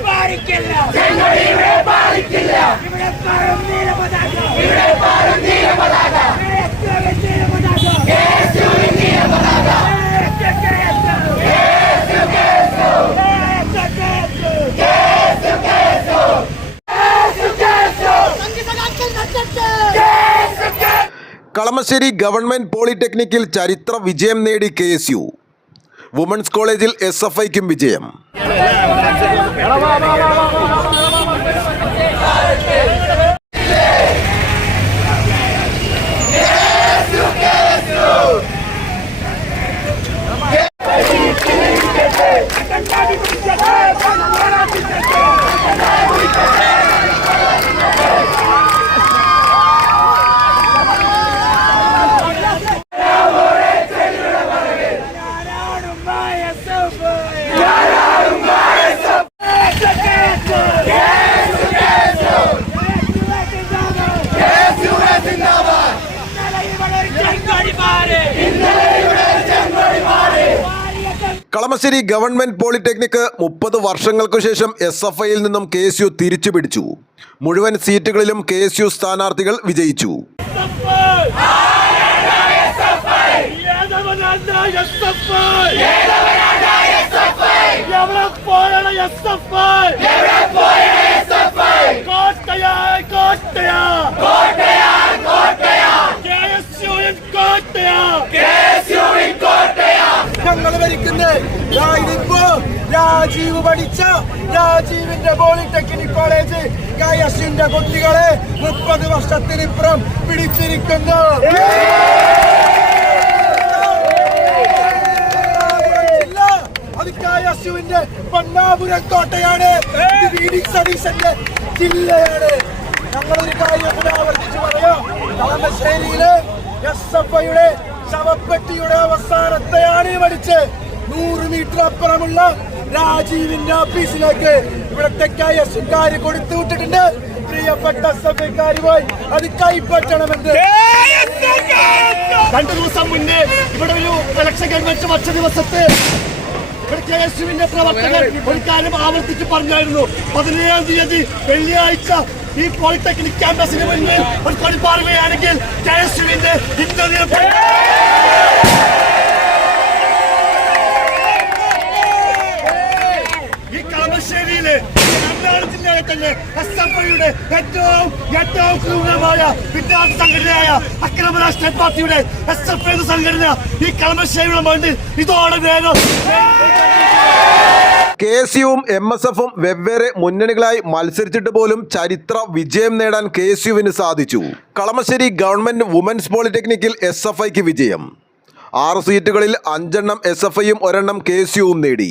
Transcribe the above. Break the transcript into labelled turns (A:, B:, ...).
A: പാരിക്കില്ല പാരിക്കില്ല Kalamassery government പോളിടെക്നിക്കിൽ ചരിത്ര വിജയം നേടി കെ എസ് യു. വുമൻസ് കോളേജിൽ എസ് എഫ് ഐക്കും വിജയം. കളമശ്ശേരി ഗവൺമെന്റ് പോളിടെക്നിക്ക് മുപ്പത് വർഷങ്ങൾക്കു ശേഷം എസ് എഫ് ഐയിൽ നിന്നും കെ എസ് യു തിരിച്ചു പിടിച്ചു മുഴുവൻ സീറ്റുകളിലും കെ എസ് യു സ്ഥാനാർത്ഥികൾ വിജയിച്ചു.
B: ഞങ്ങൾ രാജീവ് പഠിച്ച രാജീവിന്റെ പോളിടെക്നിക് കോളേജ് കയസിന്റെ കുട്ടികളെ മുപ്പത് വർഷത്തിനിപ്പുറം പിടിച്ചിരിക്കുന്നു. അത് കയസുവിന്റെ കോട്ടയാണ്. സതീശന്റെ ജില്ലയാണ്. ഞങ്ങളൊരു കാര്യം കൂടെ ആവർത്തിച്ച് പറയാം. താമശ്ശേരിയിലെ എസ് എഫ് ഐയുടെ ശവപ്പെട്ടിയുടെ അവസാനത്തെയാണ് ഈ പഠിച്ച് നൂറ് മീറ്റർ അപ്പുറമുള്ള രാജീവിന്റെ ഓഫീസിലേക്ക് ഇവിടത്തെ കയസുകാര് കൊടുത്തു വിട്ടിട്ടുണ്ട്. പ്രിയപ്പെട്ട എസ് എഫ് ഐക്കാരുമായി അത് കൈപ്പറ്റണമെന്ന്.
C: രണ്ടു ദിവസം മുന്നേ ഇവിടെ ഒരു ഇലക്ഷൻ കൈവച്ച വച്ച ദിവസത്തെ കെ എസ് യുവിന്റെ പ്രവർത്തകർ ഒരു ആവർത്തിച്ച് പറഞ്ഞായിരുന്നു. പതിനേഴാം തീയതി വെള്ളിയാഴ്ച ഈ പോളിടെക്നിക് ക്യാമ്പസിന് മുന്നിൽ ഒരു പണി പാറുകയാണെങ്കിൽ കെ എറണാകുളം ജില്ലയിലെ തന്നെ എസ് എഫ് ഐയുടെ ഏറ്റവും ഏറ്റവും ക്രൂരമായ വിദ്യാർത്ഥി സംഘടനയായ അക്രമ രാഷ്ട്രീയ പാർട്ടിയുടെ എസ് എഫ് ഐ സംഘടന ഈ കളമശ്ശേരിയുടെ മണ്ണിൽ ഇതോടെ വേഗം
A: കെ എസ് യുവും എം എസ് എഫും വെവ്വേറെ മുന്നണികളായി മത്സരിച്ചിട്ട് പോലും ചരിത്ര വിജയം നേടാൻ കെ എസ് യുവിന് സാധിച്ചു. കളമശ്ശേരി ഗവൺമെന്റ് വുമൻസ് പോളിടെക്നിക്കിൽ എസ് എഫ് ഐക്ക് വിജയം. ആറ് സീറ്റുകളിൽ അഞ്ചെണ്ണം എസ് എഫ് ഐയും ഒരെണ്ണം കെ എസ് യുവും നേടി.